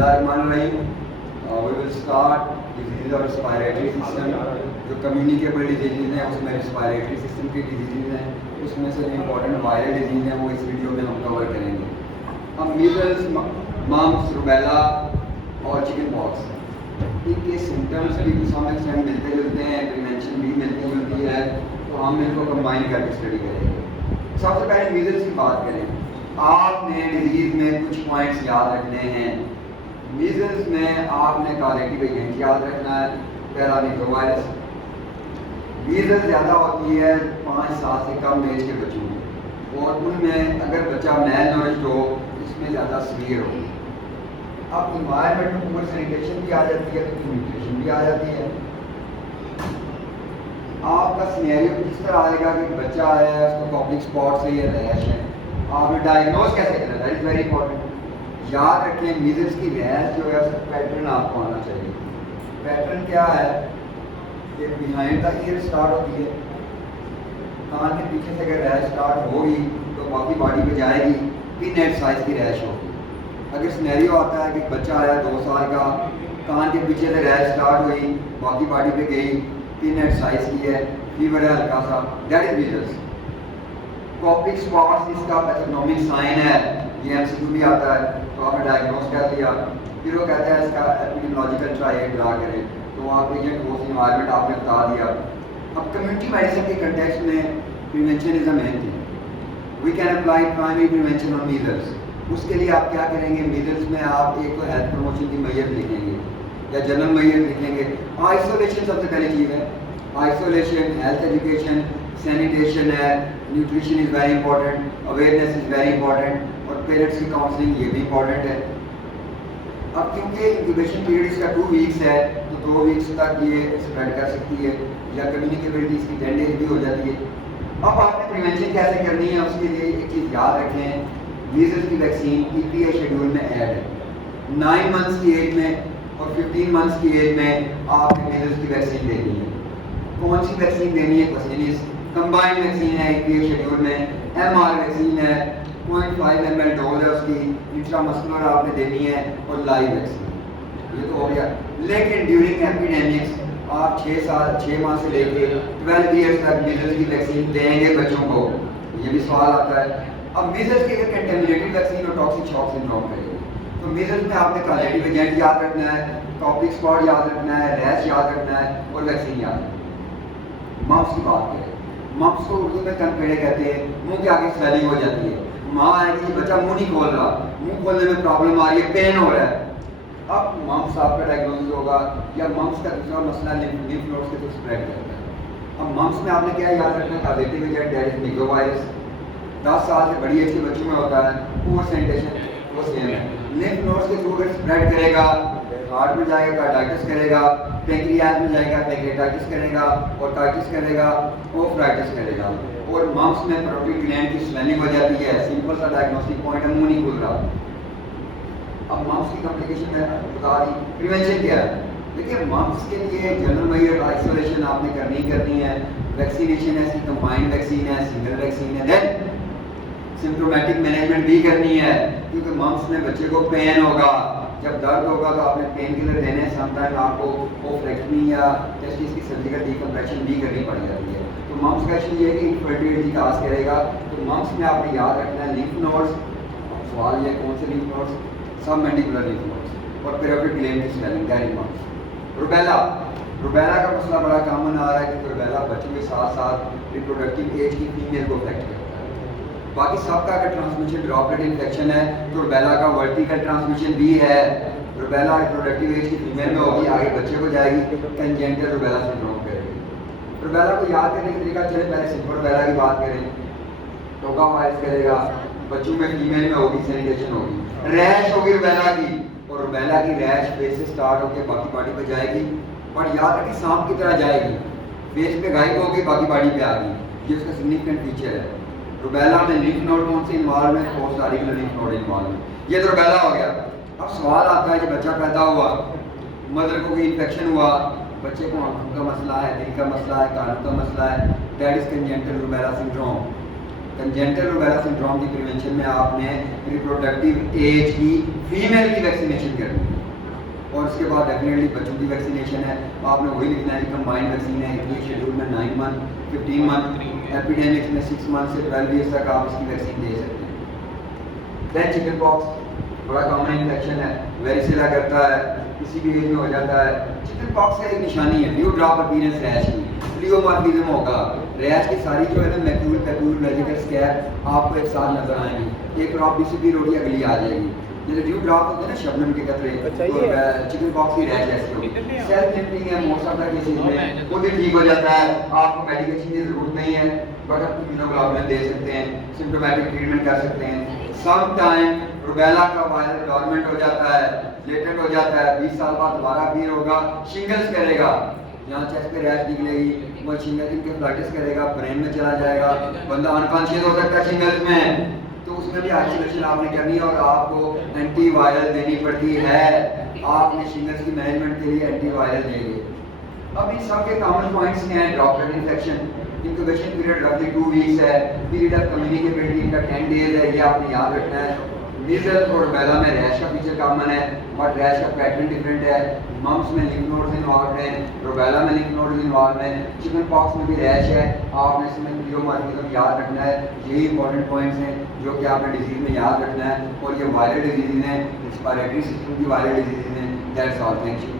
Bismillahirrahmanirrahim. We will start diseases of respiratory system. جو communicable diseases ہیں اس میں respiratory system کی diseases ہیں, اس میں سے important viral disease ہیں وہ اس ویڈیو میں ہم کور کریں گے. ہم میزلس, ممپس, روبیلا اور چکن پاکس ان کے سمٹمس بھی کچھ ہم ایکسٹینڈ ملتے جلتے ہیں, پریونشن بھی ملتی جلتی ہے, تو ہم ان کو کمبائن کر کے اسٹڈی کریں گے. سب سے پہلے میزلس کی بات کریں. آپ نے ڈیزیز میں کچھ پوائنٹس یاد رکھنے ہیں. میزلس میں آپ نے کالیٹیو ایجنٹ یاد رکھنا ہے, پیرانیکو وائرس. میزلس زیادہ ہوتی ہے 5 سال سے کم ایج کے بچوں میں, اور ان میں اگر بچہ میل نورشڈ ہو اس میں زیادہ سیویئر ہو. اب انوائرمنٹ میں پور سینیٹیشن بھی آ جاتی ہے تو نیوٹریشن بھی آ جاتی ہے. آپ کا سینیریو کس طرح آئے گا کہ بچہ ہے اس کو پبلک اسپاٹ سے یا ریش ہے, آپ نے ڈائگنوز کیسے کرنا, دیٹ از ویری امپورٹنٹ. یاد رکھیں میزلس کی ریش جو ہے اس کا پیٹرن آپ کو آنا چاہیے. پیٹرن کیا ہے کہ بیہائنڈ دا ایئر اسٹارٹ ہوتی ہے, کان کے پیچھے سے اگر ریش اسٹارٹ ہوگی تو باقی باڈی پہ جائے گی, پن ہیڈ سائز کی ریش ہوگی. اگر سینیریو آتا ہے کہ بچہ آیا 2 سال کا, کان کے پیچھے سے ریش اسٹارٹ ہوئی, باقی باڈی پہ گئی, پن ہیڈ سائز کی ہے, فیور ہے ہلکا سا, دیٹ از میزلس. کوپلک اسپاٹس اس کا پیتھوجینک سائن ہے, یہ ایم سی کیو بھی آتا ہے, تو آپ نے ڈائگنوز کر لیا. پھر وہ کہتے ہیں اس کا ایپیڈیمیولوجیکل ٹرائل ڈرا کریں, تو آپ ایجنٹ ہوسٹ انوائرمنٹ آپ نے بتا دیا. اب کمیونٹی میڈیسن کے کنٹیکسٹ میں prevention is a main thing. We can apply primary prevention on measles. اس کے لیے آپ کیا کریں گے, میزلس میں آپ ایک تو ہیلتھ پروموشن کی میئر لکھیں گے یا جنرل میئر لکھیں گے. آئسولیشن سب سے پہلی چیز ہے. آئسولیشن, ہیلتھ ایجوکیشن, سینیٹیشن ہے, nutrition is very important, awareness is very important, اور پیرنٹس کی کاؤنسلنگ یہ بھی امپورٹنٹ ہے. اب کیونکہ انکیوبیشن پیریڈ اس کا 2 ویکس ہے, تو 2 ویکس تک یہ اسپریڈ کر سکتی ہے, یا کمیونیکیبلٹی اس کی 10 days بھی ہو جاتی ہے. اب آپ نے پریونشن کیسے کرنی ہے, اس کے لیے ایک چیز یاد رکھیں, میزلس کی ویکسین ای پی اے شیڈول میں ایڈ ہے. 9 months کی ایج میں اور 15 months کی ایج میں آپ نے میزلس کی ویکسین دینی ہے. کون سی ویکسین دینی ہے, ویکسینس کمبائنڈ ویکسین ہے ای پی اے شیڈول میں. ایم آر ویکسین ہے, 0.5 ml ڈوز ہے اس کی, انٹرا مسکولر آپ نے دینی ہے, اور لائیو ویکسین. یہ تو ہو گیا. لیکن ڈیورنگ ایپیڈیمکس آپ 6 ماہ سے لے کے 12 ایئرس تک میزلس کی ویکسین دیں گے بچوں کو, یہ بھی سوال آتا ہے. اب میزلس کی اگر کنٹامینیٹڈ ویکسین اور ٹاکسک شاک سنڈروم کرے گی, تو میزلس میں آپ نے کالیٹیو ایجنٹ یاد رکھنا ہے, ٹاپک اسپاٹ یاد رکھنا ہے, ریش یاد رکھنا ہے, اور ویکسین یاد رکھنا ہے. ممپس کی بات کریں, ممپس کو اردو میں کن پیڑے کہتے ہیں, منہ کے آگے سویلنگ ہو جاتی ہے. ماں آئے گی, بچہ منہ نہیں کھول رہا, منہ کھولنے میں پرابلم آ رہی ہے, پین ہو رہا ہے. اب ممپس آپ کا ڈائگنوز ہوگا, یا ممپس کا دوسرا مسئلہ لیمف نوڈس کے تھرو اسپریڈ کرتا ہے. اب ممپس میں آپ نے کیا یاد رکھنا ہے, causative agent that is negro virus. 10 سال سے بڑی ایج کے بچوں میں ہوتا ہے. پور سینیٹیشن وہ سیم ہے. لیمف نوڈس کے تھرو اگر اسپریڈ کرے گا, ہارٹ میں جائے گا, کارڈائٹس کرے گا, پینکریاز میں جائے گا, پینکریٹائٹس کرے گا, اورٹائٹس کرے گا, اوفرائٹس کرے گا. اور ممپس میں پیروٹیڈ گلینڈ کی سویلنگ ہو جاتی ہے. سمپل سا ڈائگنوسٹک پوائنٹ ہے, منہ نہیں کھل رہا. اب ممپس کی کمپلیکیشن میں بتا دی. پریونشن کیا ہے, دیکھیے ممپس کے لیے جنرل میئر آئسولیشن آپ نے کرنی ہے. ویکسینیشن ایسی کمبائنڈ ویکسین ہے, سنگل ویکسین ہے. دین سمپٹومیٹک مینجمنٹ بھی کرنی ہے, کیونکہ ممپس میں بچے کو پین ہوگا. جب درد ہوگا تو آپ نے پین کلر دینے ہیں. سم ٹائم آپ کو اوفلیکٹمی یا ٹیسٹس کی سرجیکل ڈیکمپریشن بھی کرنی پڑ جاتی ہے. تو ممپس کا ایشو یہ ہے کہ انفرٹیلٹی کا آس کرے گا. تو ممپس میں آپ نے یاد رکھنا ہے لیمف نوڈس. سوال یہ کون سے لیمف نوڈس, سب مینڈیبولر لیمف نوڈس, اور پیروٹیڈ گلینڈ کی سویلنگ, دیٹ از ممپس. روبیلا کا مسئلہ بڑا کامن آ رہا ہے کہ روبیلا بچوں کے ساتھ ساتھ ریپروڈکٹیو ایج کی فیمیل کو افیکٹ کرتا ہے. باقی سب کا اگر ٹرانسمیشن ڈراپلیٹ انفیکشن ہے, تو روبیلا کا ورٹیکل ٹرانسمیشن بھی ہے. روبیلا ریپروڈکٹیو ایج کی فیمیل میں ہوگی, آگے بچے کو جائے گی, کنجینٹل روبیلا سنڈروم کرے گی. روبیلا کو یاد کرنے کا طریقہ, چلے پہلے سمپل روبیلا کی بات کریں. ٹوکا وائرس کرے گا, بچوں میں فیمیل میں ہوگی, سینیٹیشن ہوگی. ریش ہوگی روبیلا کی, اور روبیلا کی ریش فیس سے اسٹارٹ ہو کے باقی باڈی پہ جائے گی. اور یاد رکھیں سانپ کی طرح جائے گی, فیس پہ غائب ہوگی, باقی باڈی پہ آ گئی. یہ اس کا سگنیفیکنٹ فیچر ہے. روبیلا میں لیمف نوڈ کون سے انوالو ہے, پوسٹ آرٹیکولر لیمف نوڈ انوالو ہے. یہ تو روبیلا ہو گیا. اب سوال آتا ہے کہ بچہ پیدا ہوا, مدر کو کوئی انفیکشن ہوا, بچے کو آنکھوں کا مسئلہ ہے, دل کا مسئلہ ہے, کانوں کا مسئلہ ہے, that is congenital rubella syndrome. Congenital rubella syndrome کی پریونشن میں آپ نے ریپروڈکٹیو ایج کی فیمیل کی ویکسینیشن کرنی ہے. اور اس کے بعد ڈیفینیٹلی بچوں کی ویکسینیشن ہے. آپ نے وہی لکھنا ہے کہ کمبائنڈ ویکسین ہے. ایک شیڈول میں 9 منتھ 15 منتھ ایپیڈیمکس میں 6 منتھ سے 12 ایئرس تک آپ اس کی ویکسین دے سکتے ہیں. دین چکن پاکس بڑا کامن انفیکشن ہے, ویریسیلا کرتا ہے, کسی بھی ایج میں ہو جاتا ہے. چکن پاکس کا ایک نشانی ہے ڈیو ڈراپ اپیرنس ریش کی, پلیومارفزم ہوگا. ریش کی ساری جو ہے نا میکول پیپول ویجیکل اسکیب آپ کو ایک ساتھ نظر آئیں گی. ایک ڈراپ بھی سے بھی روٹی اگلی آ جائے گی. جیسے ڈیو ڈراپ ہوتے ہیں نا شبنم کے قطرے, تو چکن پاکس کی ریش ایسی ہوگی. سیلف لمٹنگ ہے موسٹ آف دا کیسز میں, خود ہی ٹھیک ہو جاتا ہے. آپ کو میڈیکیشن کی ضرورت نہیں ہے, بٹ آپ امینوگلوبولن دے سکتے ہیں, سمپٹومیٹک ٹریٹمنٹ کر سکتے ہیں. سم ٹائم روبیلا کا وائرس ڈورمنٹ ہو جاتا ہے, لیٹنٹ ہو جاتا ہے, 20 سال بعد دوبارہ اپیئر ہوگا, شنگلز کرے گا, جہاں چیسٹ پہ ریش نکلے گی وہ شنگل انکیفلائٹس کرے گا, برین میں چلا جائے گا, بندہ انکانشیس ہو سکتا ہے شنگلز میں. تو اس میں بھی آئسولیشن آپ نے کرنی ہے اور آپ کو اینٹی وائرل دینی پڑتی ہے. آپ نے شنگلز کی مینجمنٹ کے لیے اینٹی وائرل دیں گے. اب ان سب کے کامن پوائنٹس کیا ہیں؟ ڈراپلیٹ انفیکشن, انکوبیشن پیریڈ رفلی 2 ویکس ہے, پیریڈ آف کمیونیکیبلٹی ان کا 10 ڈیز ہے, یہ آپ نے یاد رکھنا ہے. میزلز اور روبیلا میں ریش کا فیچر کامن ہے, بٹ ریش کا پیٹرن ڈفرینٹ ہے. ممپس میں لمف نوڈز انوالوڈ ہیں, روبیلا میں لمف نوڈز انوالوڈ ہیں, چکن پاکس میں بھی ریش ہے. آپ نے اس میں پلیومارفزم یاد رکھنا ہے. یہی امپورٹنٹ پوائنٹس ہیں جو کہ آپ نے ڈیزیز میں یاد رکھنا ہے. اور یہ وائرل ڈیزیز ہیں, رسپیریٹری سسٹم کی وائرل ڈیزیز ہیں. That's all, thank you.